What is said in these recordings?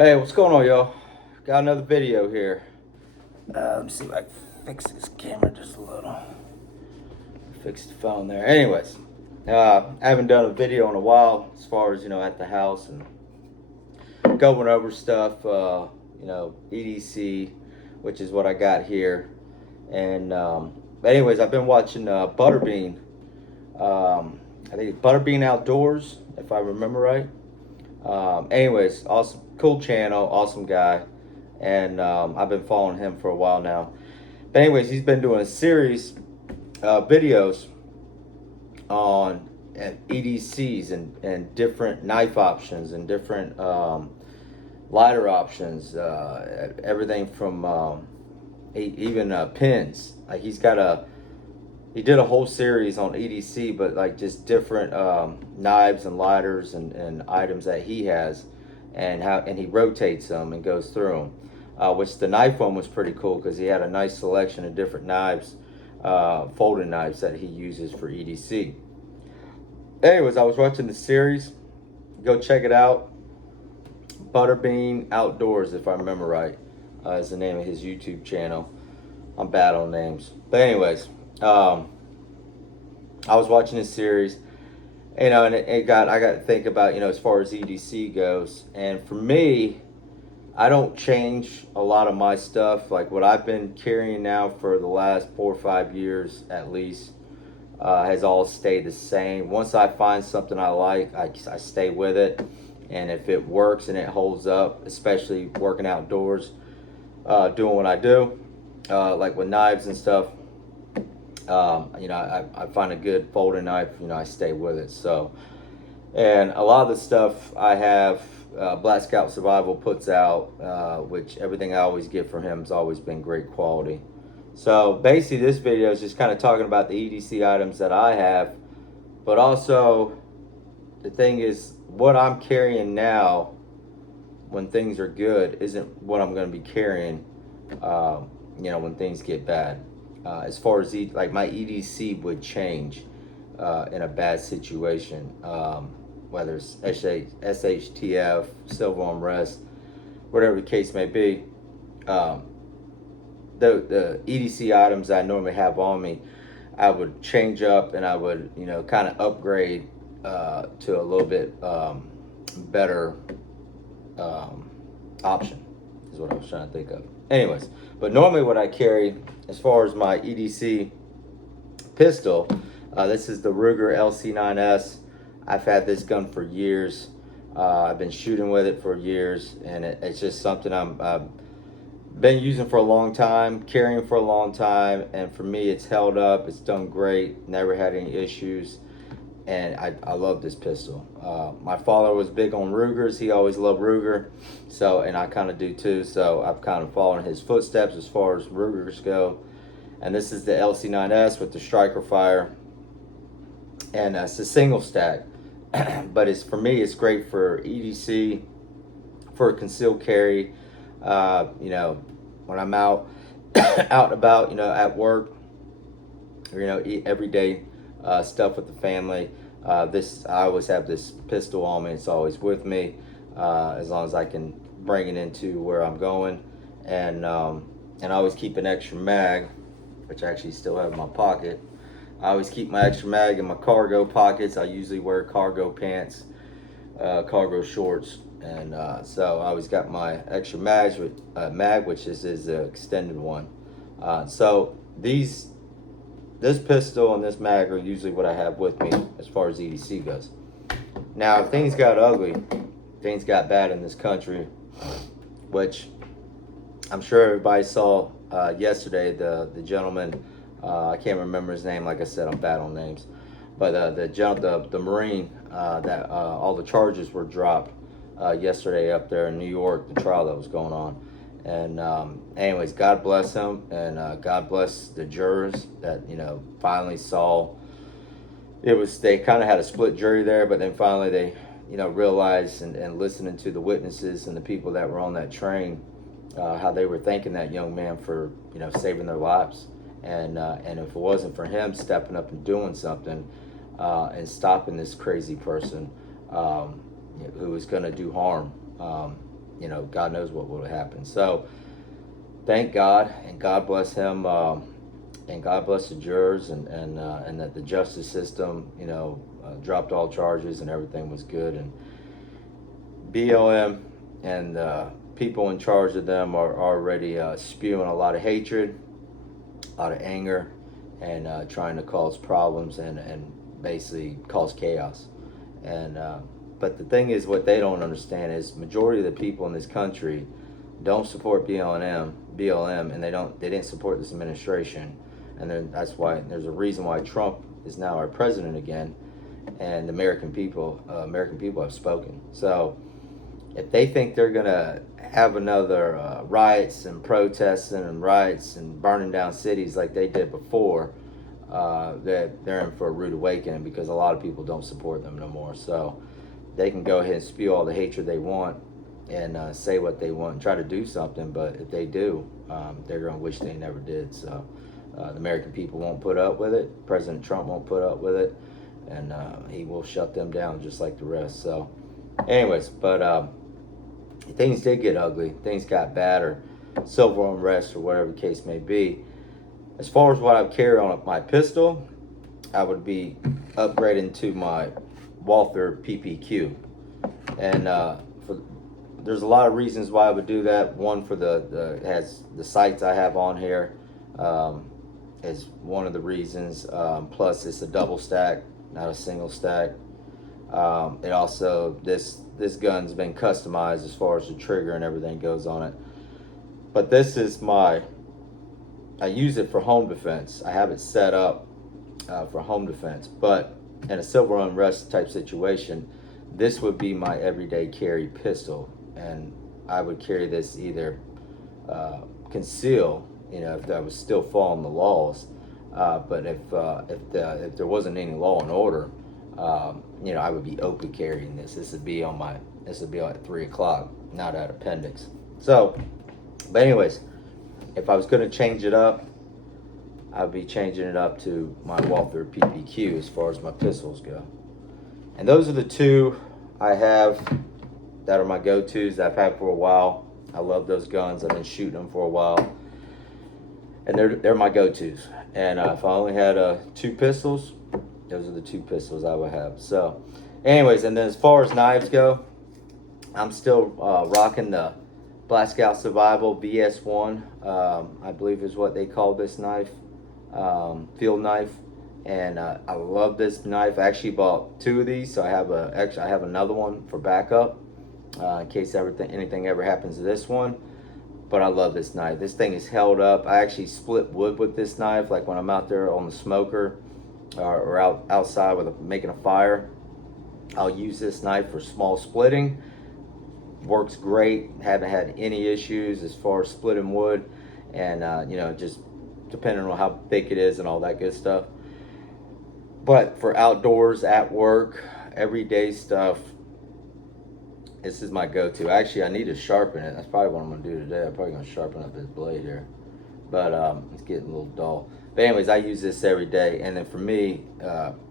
Hey, what's going on, y'all? Got another video here. Let me see if I can fix this camera just a little. Fix the phone there. Anyways, I haven't done a video in a while as far as, at the house and going over stuff, EDC, which is what I got here. And, anyways, I've been watching Butterbean. I think it's Butterbean Outdoors, if I remember right. Anyways, awesome, cool channel, awesome guy, and I've been following him for a while now. But anyways, he's been doing a series videos on EDCs and different knife options and different lighter options, everything from even pins. Like he did a whole series on EDC, but like just different knives and lighters and items that he has, and he rotates them and goes through them. Which the knife one was pretty cool because he had a nice selection of different knives, folding knives that he uses for EDC. Anyways, I was watching the series. Go check it out. Butterbean Outdoors, if I remember right, is the name of his YouTube channel. I'm bad on names, but anyways. I was watching this series, and I got to think about, as far as EDC goes. And for me, I don't change a lot of my stuff. Like what I've been carrying now for the last 4 or 5 years at least, has all stayed the same. Once I find something I like, I stay with it. And if it works and it holds up, especially working outdoors, doing what I do, like with knives and stuff, I find a good folding knife, I stay with it. So, and a lot of the stuff I have, Black Scout Survival puts out, which everything I always get from him has always been great quality. So basically this video is just kind of talking about the EDC items that I have, but also the thing is what I'm carrying now when things are good isn't what I'm going to be carrying, when things get bad. As far as like my EDC would change in a bad situation, whether it's SHTF, Silver Unrest, whatever the case may be. The EDC items I normally have on me, I would change up and I would kind of upgrade to a little bit better option is what I was trying to think of. Anyways, but normally what I carry as far as my EDC pistol, this is the Ruger LC9S. I've had this gun for years. I've been shooting with it for years, and it's just something I've been using for a long time, carrying for a long time, and for me it's held up, it's done great, never had any issues, and I love this pistol. My father was big on Rugers. He always loved Ruger, so, and I kind of do too, so I've kind of followed his footsteps as far as Rugers go. And this is the LC9S with the striker fire, and it's a single stack. But for me it's great for EDC, for concealed carry, when I'm out out and about, at work, or everyday stuff with the family. I always have this pistol on me. It's always with me, as long as I can bring it into where I'm going, and I always keep an extra mag, which I actually still have in my pocket. I always keep my extra mag in my cargo pockets. I usually wear cargo pants, cargo shorts, and so I always got my extra mag, which is his extended one. So this pistol and this mag are usually what I have with me as far as EDC goes. Now, if things got ugly, things got bad in this country, which I'm sure everybody saw yesterday. The gentleman, I can't remember his name. Like I said, I'm bad on names, but the Marine that all the charges were dropped yesterday up there in New York, the trial that was going on. And anyways, God bless him, and God bless the jurors that finally saw it was. They kind of had a split jury there, but then finally they realized, and listening to the witnesses and the people that were on that train, how they were thanking that young man for saving their lives, and if it wasn't for him stepping up and doing something and stopping this crazy person who was going to do harm, God knows what would have happened. So thank God, and God bless him, and God bless the jurors, and that the justice system, dropped all charges and everything was good. And BLM and people in charge of them are already spewing a lot of hatred, a lot of anger, and trying to cause problems and basically cause chaos. And but the thing is, what they don't understand is majority of the people in this country don't support BLM, and they didn't support this administration, and then that's why there's a reason why Trump is now our president again, and the American people have spoken. So if they think they're gonna have another riots and protests and riots and burning down cities like they did before, that they're in for a rude awakening, because a lot of people don't support them no more. So they can go ahead and spew all the hatred they want and say what they want and try to do something, but if they do, they're going to wish they never did. So the American people won't put up with it. President Trump won't put up with it, and he will shut them down just like the rest. So anyways, but things did get ugly. Things got bad, or civil unrest, or whatever the case may be. As far as what I carry on my pistol, I would be upgrading to my Walther PPQ, and there's a lot of reasons why I would do that. One, for the has the sights I have on here, is one of the reasons. Plus, it's a double stack, not a single stack. It also, this gun's been customized as far as the trigger and everything goes on it. But this is I use it for home defense. I have it set up for home defense, but in a civil unrest type situation, this would be my everyday carry pistol, and I would carry this either conceal, if I was still following the laws, but if there wasn't any law and order, I would be open carrying this. This would be at 3 o'clock, not at appendix. So, but anyways, if I was going to change it up, I'd be changing it up to my Walther PPQ as far as my pistols go. And those are the two I have that are my go-tos that I've had for a while. I love those guns. I've been shooting them for a while, and they're my go-tos. And if I only had 2 pistols, those are the 2 pistols I would have. So anyways, and then as far as knives go, I'm still rocking the Black Scout Survival VS1, I believe is what they call this knife, field knife, and I love this knife. I actually bought 2 of these, so I have another one for backup in case anything ever happens to this one. But I love this knife. This thing is held up. I actually split wood with this knife, like when I'm out there on the smoker or outside making a fire. I'll use this knife for small splitting. Works great. Haven't had any issues as far as splitting wood, and just depending on how thick it is and all that good stuff. But for outdoors, at work, everyday stuff, this is my go-to. Actually, I need to sharpen it. That's probably what I'm going to do today. I'm probably going to sharpen up this blade here, but it's getting a little dull. But anyways, I use this every day. And then for me,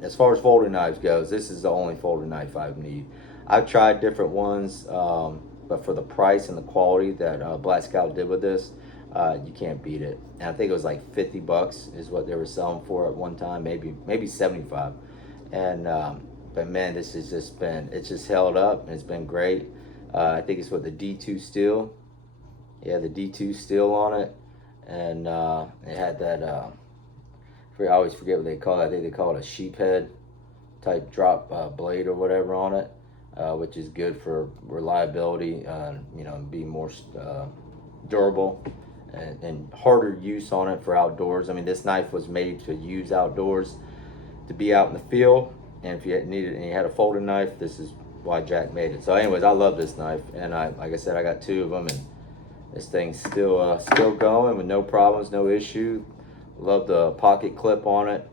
as far as folding knives goes, this is the only folding knife I need. I've tried different ones, but for the price and the quality that Black Scout did with this, you can't beat it. And I think it was like $50 is what they were selling for at one time, maybe 75. And but man, this has it's just held up, and it's been great. I think it's with the D2 steel. Yeah, the D2 steel on it, and it had that. I always forget what they call it. I think they call it a sheep head type drop blade or whatever on it, which is good for reliability. Be more durable and harder use on it for outdoors. I mean, this knife was made to use outdoors, to be out in the field. And if you needed and you had a folding knife, this is why Jack made it. So anyways, I love this knife, and like I said, I got 2 of them, and this thing's still going with no problems, no issue. Love the pocket clip on it.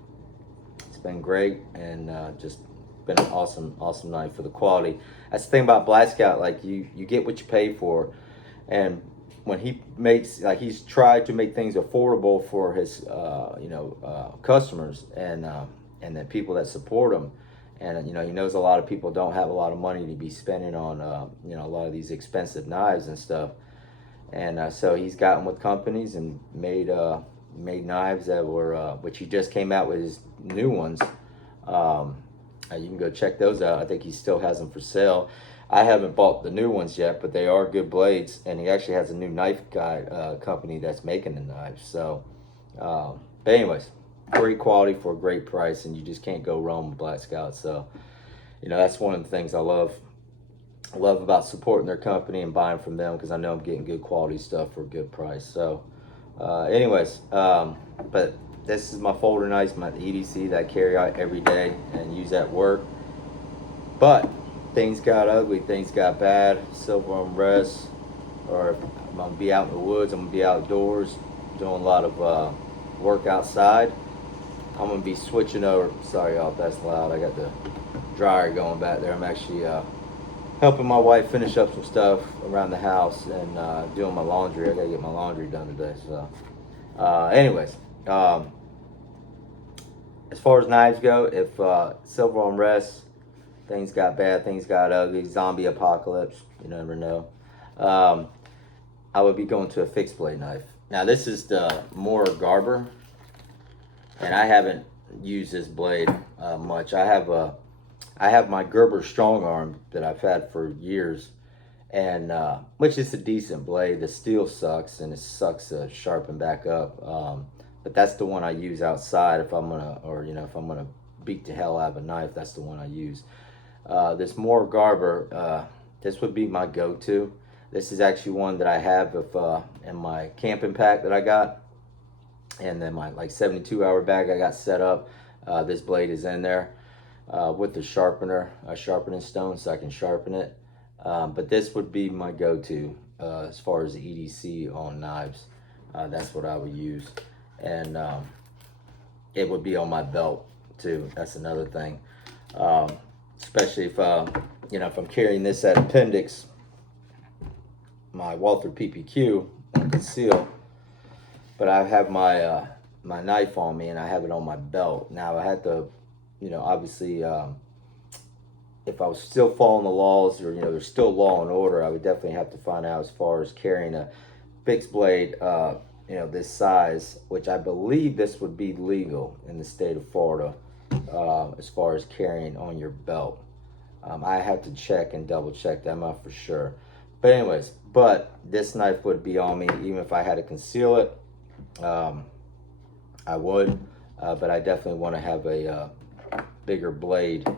It's been great, and just been an awesome knife for the quality. That's the thing about Black Scout, like you get what you pay for. And when he makes, like, he's tried to make things affordable for his customers and the people that support him, And he knows a lot of people don't have a lot of money to be spending on a lot of these expensive knives and stuff. And so he's gotten with companies and made knives that were which he just came out with his new ones. You can go check those out. I think he still has them for sale. I haven't bought the new ones yet, but they are good blades. And he actually has a new knife guy company that's making the knives. So, but anyways, great quality for a great price, and you just can't go wrong with Black Scout. So, that's one of the things I love about supporting their company and buying from them, because I know I'm getting good quality stuff for a good price. So, but this is my folder knife, my EDC that I carry out every day and use at work. But things got ugly, things got bad. Silver Unrest, or I'm gonna be out in the woods, I'm gonna be outdoors doing a lot of work outside. I'm gonna be switching over. Sorry y'all if that's loud. I got the dryer going back there. I'm actually helping my wife finish up some stuff around the house and doing my laundry. I gotta get my laundry done today. So anyways, as far as knives go, if Silver Unrest, things got bad, things got ugly, zombie apocalypse, you never know, I would be going to a fixed blade knife. Now this is the Moore Garber, and I haven't used this blade much. I have my Gerber strong arm that I've had for years, and which is a decent blade. The steel sucks, and it sucks to sharpen back up. But that's the one I use outside if I'm gonna beat the hell out of a knife. That's the one I use. This Moore Garber, this would be my go-to. This is actually one that I have in my camping pack that I got, and then my 72-hour bag I got set up. This blade is in there with the sharpener, a sharpening stone, so I can sharpen it. But this would be my go-to as far as the EDC on knives. That's what I would use, and it would be on my belt too. That's another thing, especially if if I'm carrying this at appendix, my Walther PPQ on conceal, but I have my my knife on me and I have it on my belt. Now I had to, obviously, if I was still following the laws, or there's still law and order, I would definitely have to find out as far as carrying a fixed blade, this size, which I believe this would be legal in the state of Florida, as far as carrying on your belt. I have to check and double check that, I'm not for sure. But anyways, this knife would be on me even if I had to conceal it. I would, but I definitely want to have a bigger blade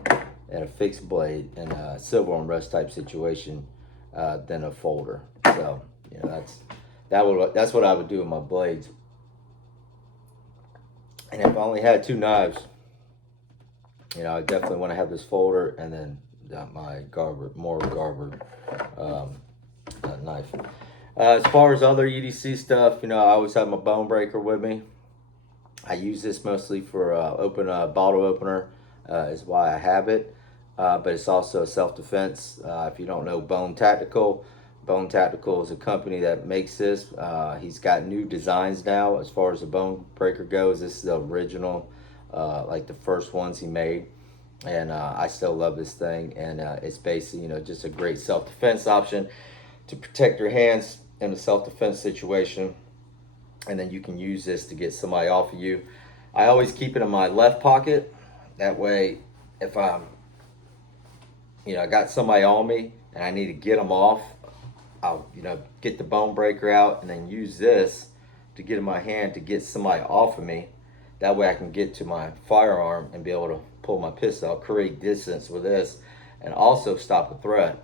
and a fixed blade in a Silver Unrest type situation than a folder. So that's what I would do with my blades. And if I only had two knives, I definitely want to have this folder and then my Moore Garber knife. As far as other EDC stuff, I always have my bone breaker with me. I use this mostly for open bottle opener, is why I have it. But it's also self-defense. If you don't know Bone Tactical is a company that makes this. He's got new designs now as far as the bone breaker goes. This is the original, like the first ones he made. And I still love this thing. And it's basically, just a great self-defense option to protect your hands in a self-defense situation. And then you can use this to get somebody off of you. I always keep it in my left pocket. That way, if I'm, I got somebody on me and I need to get them off, I'll, get the bone breaker out and then use this to get in my hand to get somebody off of me. That way I can get to my firearm and be able to pull my pistol. I'll create distance with this and also stop a threat.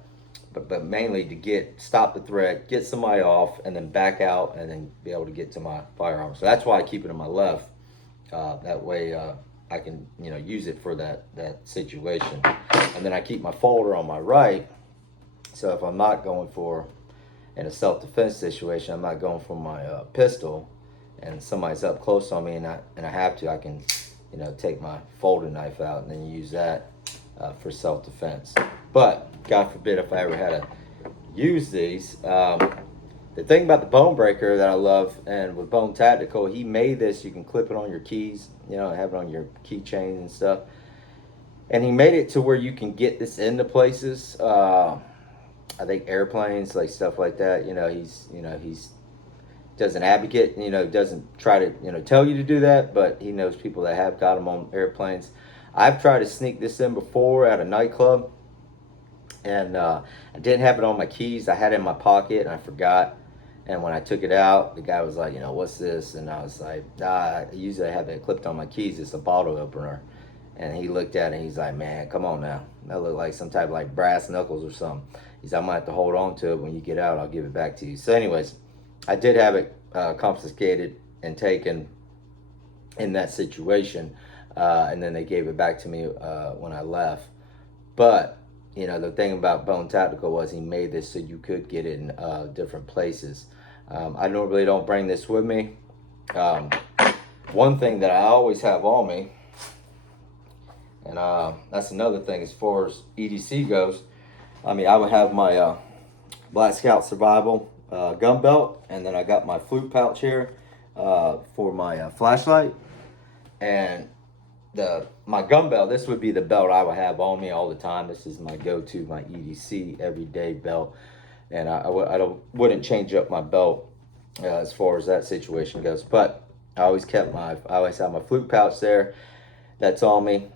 But mainly to stop the threat, get somebody off, and then back out, and then be able to get to my firearm. So that's why I keep it in my left. That way I can use it for that situation. And then I keep my folder on my right. So if I'm not going for, in a self-defense situation, I'm not going for my pistol, and somebody's up close on me, and I have to, I can take my folding knife out and then use that for self-defense. But God forbid if I ever had to use these. The thing about the bone breaker that I love, and with Bone Tactical, he made this, you can clip it on your keys, have it on your keychains and stuff. And he made it to where you can get this into places. I think airplanes, like stuff like that. He's doesn't advocate. Doesn't try to tell you to do that, but he knows people that have got them on airplanes. I've tried to sneak this in before at a nightclub, and I didn't have it on my keys. I had it in my pocket, and I forgot. And when I took it out, the guy was like, what's this? And I was like, usually I have it clipped on my keys. It's a bottle opener. And he looked at it and he's like, man, come on now. That look like some type of like brass knuckles or something. He's like, I'm gonna have to hold on to it. When you get out, I'll give it back to you. So anyways, I did have it confiscated and taken in that situation. And then they gave it back to me when I left. But the thing about Bone Tactical was he made this so you could get it in different places. I normally don't bring this with me. One thing that I always have on me, and that's another thing as far as EDC goes. I mean, I would have my Black Scout Survival gun belt, and then I got my flute pouch here for my flashlight. And my gun belt, this would be the belt I would have on me all the time. This is my go-to, my EDC everyday belt. And I wouldn't change up my belt as far as that situation goes. But I always have my flute pouch there that's on me.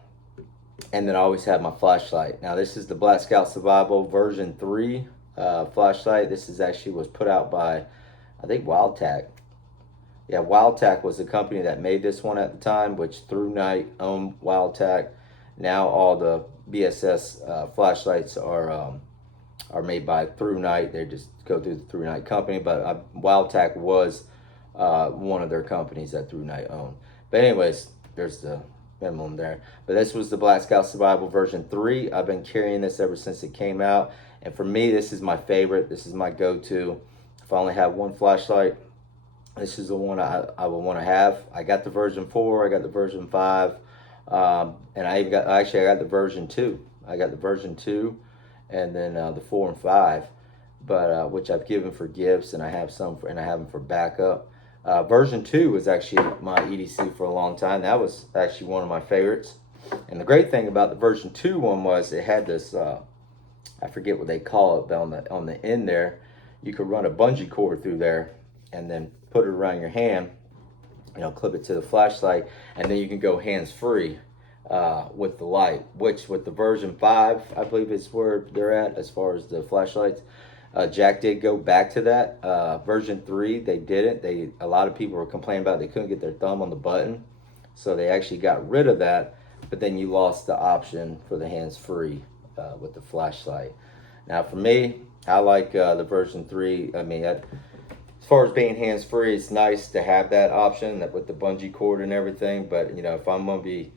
And then I always have my flashlight. Now this is the Black Scout Survival version 3 flashlight. This is actually was put out by, I think, Wildtac. Yeah, Wildtac was the company that made this one at the time, which Through Night owned Wildtac. Now all the BSS flashlights are made by Through Night. They just go through the Through Night company, but Wildtac was one of their companies that Through Night owned. But anyways, there's the emblem there. But this was the Black Scout Survival version 3. I've been carrying this ever since it came out. And for me, this is my favorite. This is my go-to. If I only have one flashlight, this is the one I would want to have. I got the version 4, I got the version 5, and I got the version 2. I got the version 2, and then the 4 and 5, but which I've given for gifts, and I have them for backup. Version 2 was actually my EDC for a long time. That was actually one of my favorites. And the great thing about the version 2 one was it had this, I forget what they call it, but on the end there, you could run a bungee cord through there and then put it around your hand, clip it to the flashlight, and then you can go hands-free with the light, which with the version 5, I believe is where they're at as far as the flashlights. Jack did go back to that. Version 3, they didn't. A lot of people were complaining about they couldn't get their thumb on the button, so they actually got rid of that, but then you lost the option for the hands-free with the flashlight. Now for me, I like the version 3. I mean, as far as being hands-free, it's nice to have that option with the bungee cord and everything, but if I'm going to be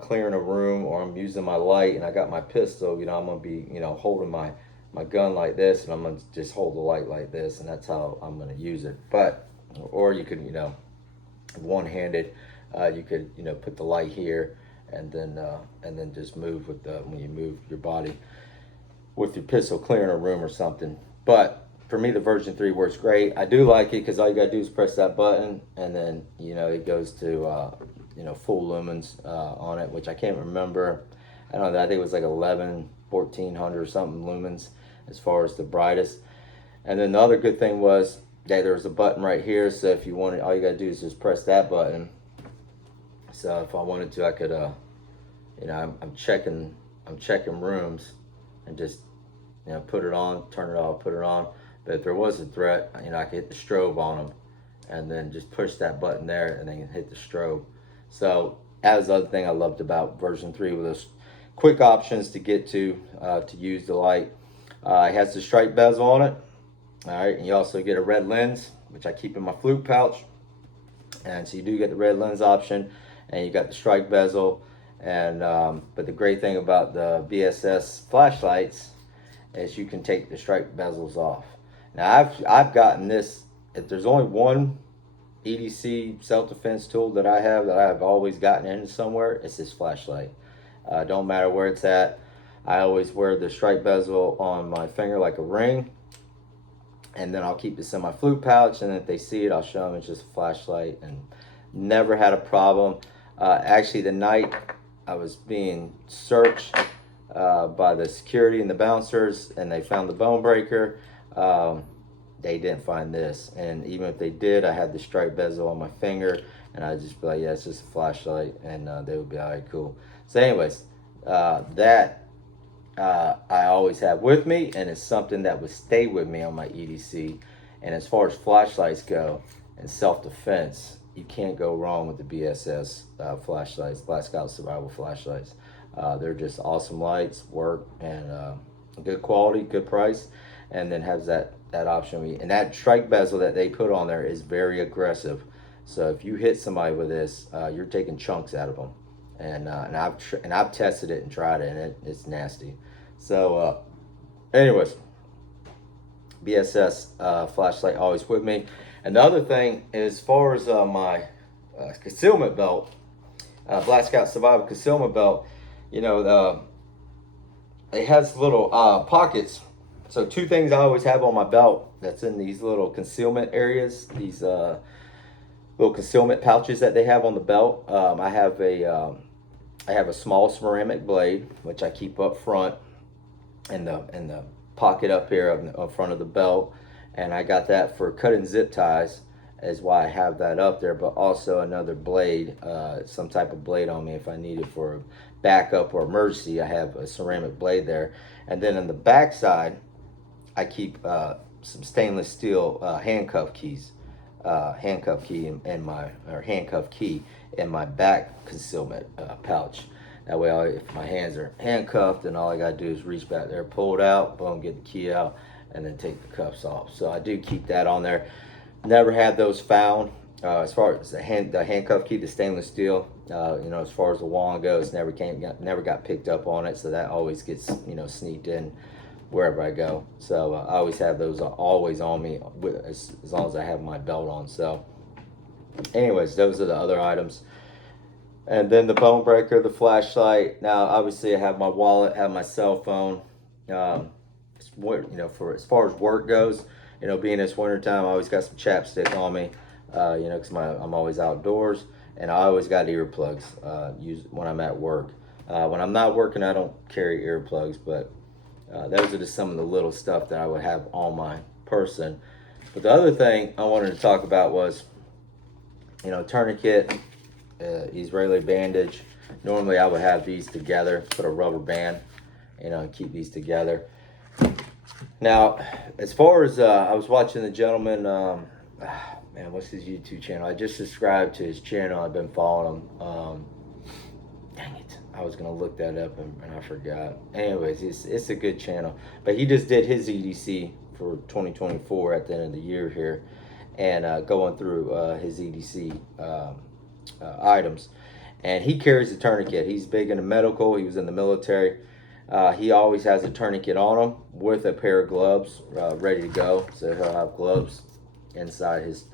clearing a room or I'm using my light and I got my pistol, I'm going to be, holding my gun like this, and I'm going to just hold the light like this, and that's how I'm going to use it. But, or you could, one-handed, you could, put the light here and then just move when you move your body with your pistol clearing a room or something. But for me, the version 3 works great. I do like it because all you gotta do is press that button, and then it goes to full lumens on it, which I can't remember. I don't know. I think it was like 1400 or something lumens as far as the brightest. And then the other good thing was that there's a button right here. So if you want it, all you gotta do is just press that button. So if I wanted to, I could, I'm checking rooms and just put it on, turn it off, put it on. But if there was a threat, I could hit the strobe on them and then just push that button there and then hit the strobe. So that was the other thing I loved about version 3 with those quick options to get to use the light. It has the stripe bezel on it. All right, and you also get a red lens, which I keep in my flute pouch. And so you do get the red lens option, and you got the stripe bezel. And but the great thing about the BSS flashlights is you can take the stripe bezels off. Now I've gotten this. If there's only one EDC self-defense tool that I've always gotten in somewhere, it's this flashlight. Don't matter where it's at. I always wear the stripe bezel on my finger like a ring, and then I'll keep this in my flute pouch, and if they see it, I'll show them it's just a flashlight, and never had a problem. Actually, the night I was being searched by the security and the bouncers, and they found the bone breaker. Um, they didn't find this, and even if they did, I had the striped bezel on my finger, and I'd just be like, yeah, it's just a flashlight, and they would be all right, cool. So anyways, that I always have with me, and it's something that would stay with me on my EDC. And as far as flashlights go and self-defense, you can't go wrong with the BSS flashlights, Black Scout Survival flashlights. They're just awesome lights, work, and good quality, good price, and then has that option. And that strike bezel that they put on there is very aggressive. So if you hit somebody with this, you're taking chunks out of them. And I've tested it and tried it, and it's nasty. So, anyways, BSS flashlight always with me. And the other thing, as far as my concealment belt, Black Scout Survival concealment belt, it has little pockets. So two things I always have on my belt that's in these little concealment areas, these little concealment pouches that they have on the belt. I have a small ceramic blade, which I keep up front in the pocket up here up front of the belt, and I got that for cutting zip ties, is why I have that up there. But also another blade, some type of blade on me if I need it for backup or emergency. I have a ceramic blade there, and then on the back side, I keep some stainless steel handcuff keys. Handcuff key in my handcuff key in my back concealment pouch. That way, if my hands are handcuffed, then all I gotta do is reach back there, pull it out, boom, get the key out, and then take the cuffs off. So I do keep that on there. Never had those found. As far as the handcuff key, the stainless steel, as far as the wand goes, never got picked up on it. So that always gets sneaked in wherever I go. So I always have those always on me as long as I have my belt on. So anyways, those are the other items. And then the bone breaker, the flashlight. Now obviously I have my wallet, have my cell phone. For as far as work goes, being it's wintertime, I always got some chapstick on me, because I'm always outdoors, and I always got earplugs used when I'm at work. When I'm not working, I don't carry earplugs, but those are just some of the little stuff that I would have on my person. But the other thing I wanted to talk about was, tourniquet, Israeli bandage. Normally I would have these together, put a rubber band, and keep these together. Now, as far as I was watching the gentleman, what's his YouTube channel? I just subscribed to his channel. I've been following him. Dang it, I was gonna look that up and I forgot. Anyways, it's a good channel. But he just did his EDC for 2024 at the end of the year here, and going through his EDC items. And he carries a tourniquet. He's big into medical. He was in the military. He always has a tourniquet on him with a pair of gloves ready to go. So he'll have gloves inside his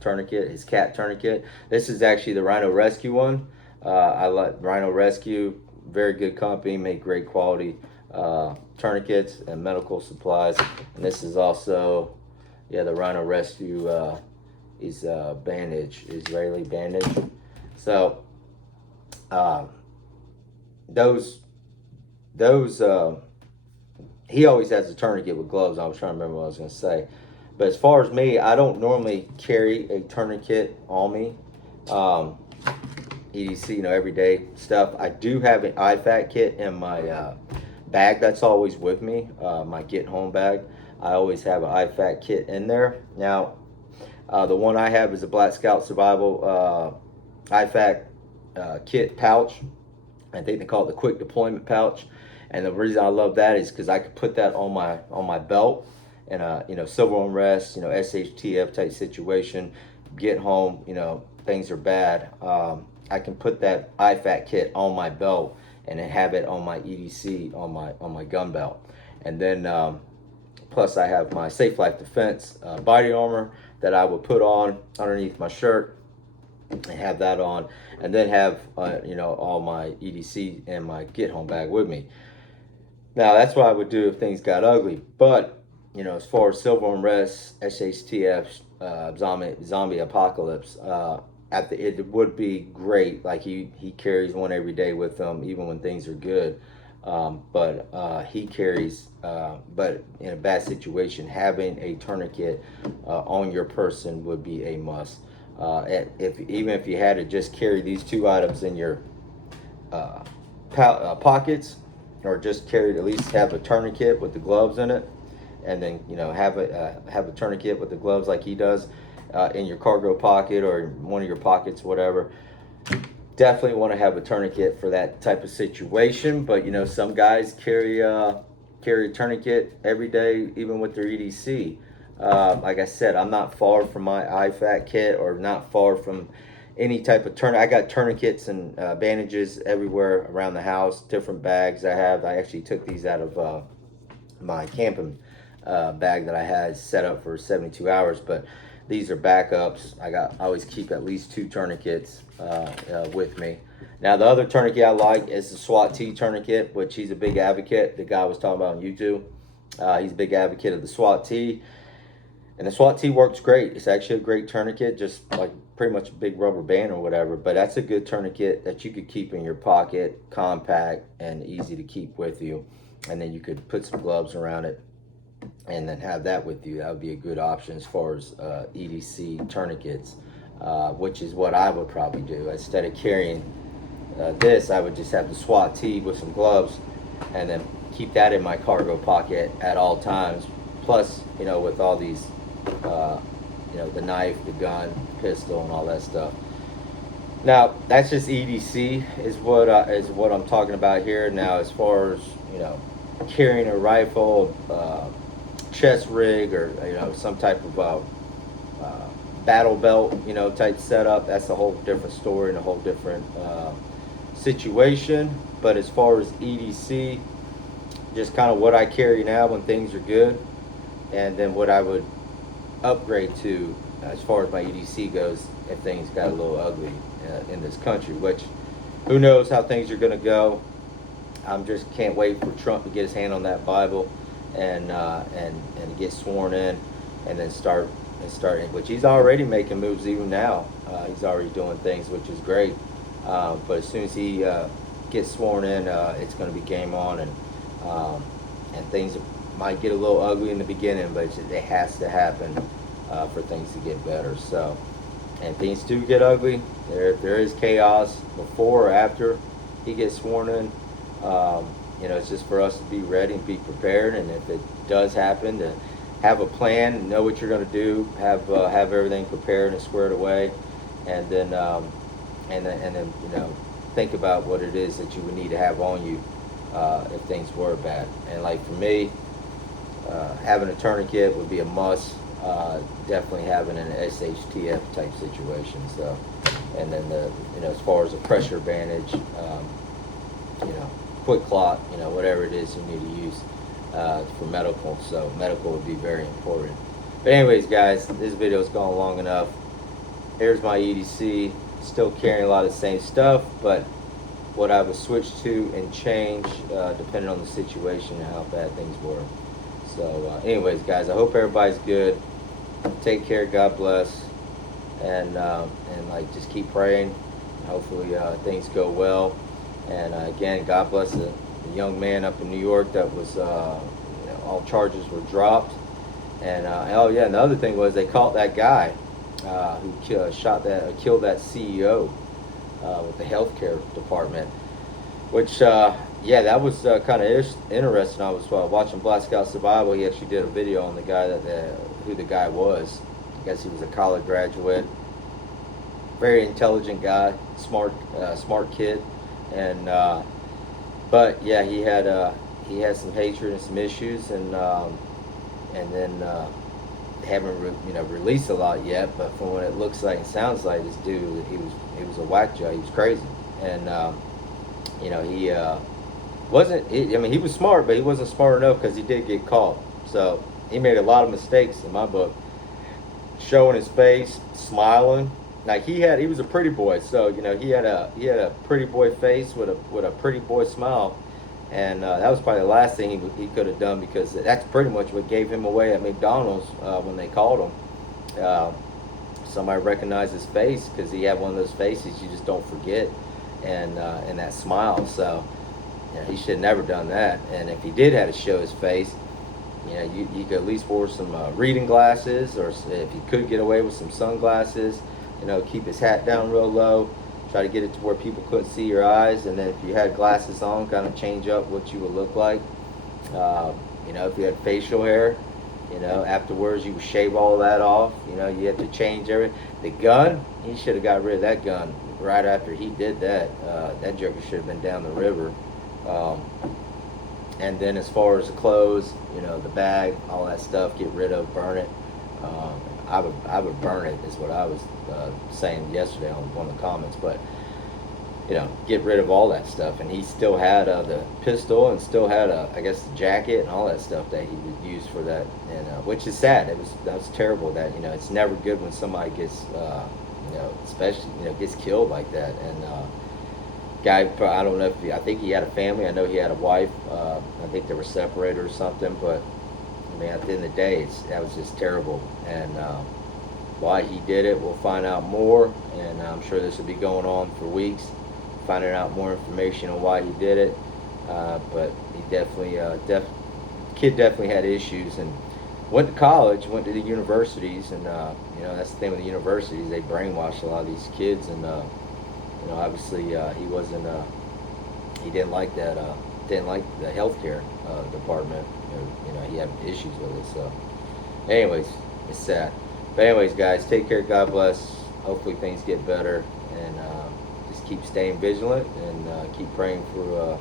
tourniquet, his cat tourniquet. This is actually the Rhino Rescue one. I like Rhino Rescue, very good company, make great quality tourniquets and medical supplies. And this is also, the Rhino Rescue is bandage, Israeli bandage. So those he always has a tourniquet with gloves. I was trying to remember what I was going to say. But as far as me, I don't normally carry a tourniquet on me. EDC, everyday stuff. I do have an IFAK kit in my bag that's always with me, my get home bag. I always have an IFAK kit in there. Now, the one I have is a Black Scout Survival IFAK kit pouch. I think they call it the quick deployment pouch. And the reason I love that is because I could put that on my belt in a civil unrest, SHTF type situation, get home, things are bad. I can put that IFAK kit on my belt and then have it on my EDC on my gun belt. And then plus I have my Safe Life Defense body armor that I would put on underneath my shirt and have that on, and then have all my EDC and my get home bag with me. Now that's what I would do if things got ugly. But as far as civil unrest, SHTF, zombie apocalypse, it would be great. Like he carries one every day with him, even when things are good. But he carries, but in a bad situation, having a tourniquet on your person would be a must. If even if you had to just carry these two items in your uh, pockets, or just carry, at least have a tourniquet with the gloves in it, and then have a tourniquet with the gloves like he does in your cargo pocket or in one of your pockets, whatever. Definitely want to have a tourniquet for that type of situation. But some guys carry a tourniquet every day, even with their EDC. Like I said, I'm not far from my IFAC kit, or not far from any type of tourniquet. I got tourniquets and bandages everywhere around the house. Different bags I have. I actually took these out of my camping bag that I had set up for 72 hours, but these are backups. I always keep at least two tourniquets with me. Now the other tourniquet I like is the SWAT T tourniquet, which he's a big advocate. The guy I was talking about on YouTube, he's a big advocate of the SWAT T, and the SWAT T works great. It's actually a great tourniquet, just like pretty much a big rubber band or whatever, but that's a good tourniquet that you could keep in your pocket, compact and easy to keep with you. And then you could put some gloves around it and then have that with you. That would be a good option as far as EDC tourniquets, which is what I would probably do. Instead of carrying this, I would just have the SWAT T with some gloves, and then keep that in my cargo pocket at all times. Plus, with all these, the knife, the gun, pistol, and all that stuff. Now, that's just EDC is what I'm talking about here. Now, as far as carrying a rifle, chest rig, or some type of battle belt, type setup, that's a whole different story and a whole different situation. But as far as EDC, just kind of what I carry now when things are good, and then what I would upgrade to as far as my EDC goes if things got a little ugly in this country, which who knows how things are going to go. I'm just can't wait for Trump to get his hand on that Bible and get sworn in, and then start, which he's already making moves even now. He's already doing things, which is great. But as soon as he gets sworn in, it's going to be game on, and things might get a little ugly in the beginning, but it has to happen for things to get better. So, and things do get ugly. There is chaos before or after he gets sworn in. It's just for us to be ready and be prepared, and if it does happen, to have a plan, know what you're going to do, have everything prepared and squared away, and then think about what it is that you would need to have on you if things were bad. And like for me, having a tourniquet would be a must. Definitely having an SHTF type situation. So, and then as far as a pressure bandage, quick clot, whatever it is you need to use for medical. So medical would be very important. But anyways, guys, this video's gone long enough. Here's my EDC. Still carrying a lot of the same stuff, but what I would switch to and change depending on the situation and how bad things were. So anyways, guys, I hope everybody's good. Take care. God bless. And just keep praying. Hopefully things go well. And again, God bless the young man up in New York that was all charges were dropped. And and the other thing was they caught that guy who killed that CEO with the healthcare department, which that was kind of interesting. I was watching Black Scout Survival. He actually did a video on the guy who the guy was. I guess he was a college graduate, very intelligent guy, smart kid, and but yeah, he had some hatred and some issues, and then haven't released a lot yet. But from what it looks like and sounds like, this dude, he was a whack job. He was crazy, and he wasn't. He was smart, but he wasn't smart enough because he did get caught. So he made a lot of mistakes in my book. Showing his face, smiling. Like he was a pretty boy, so he had a pretty boy face with a pretty boy smile, and that was probably the last thing he could have done, because that's pretty much what gave him away at McDonald's when they called him. somebody recognized his face, because he had one of those faces you just don't forget, and that smile. So he should have never done that. And if he did have to show his face, you could at least wear some reading glasses, or if he could get away with some sunglasses, keep his hat down real low, try to get it to where people couldn't see your eyes, and then if you had glasses on, kind of change up what you would look like. If you had facial hair, afterwards you would shave all that off. You had to change everything. The gun, he should have got rid of that gun right after he did that. That joker should have been down the river. And then as far as the clothes, the bag, all that stuff, get rid of, burn it. I would burn it, is what I was saying yesterday on one of the comments. But get rid of all that stuff. And he still had the pistol, and still had I guess the jacket and all that stuff that he would use for that. And which is sad. That was terrible. That it's never good when somebody gets especially gets killed like that. And guy, I don't know if I think he had a family. I know he had a wife. I think they were separated or something. But I mean, at the end of the day, that was just terrible. And why he did it, we'll find out more. And I'm sure this will be going on for weeks, finding out more information on why he did it. But he definitely, kid definitely had issues, and went to college, went to the universities, and that's the thing with the universities, they brainwash a lot of these kids. And obviously he wasn't, he didn't like that, didn't like the healthcare department. He had issues with it. So, anyways, it's sad. But anyways, guys, take care. God bless. Hopefully things get better, and just keep staying vigilant, and keep praying for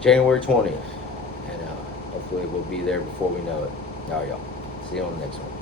January 20th. And hopefully we'll be there before we know it. All right, y'all. See you on the next one.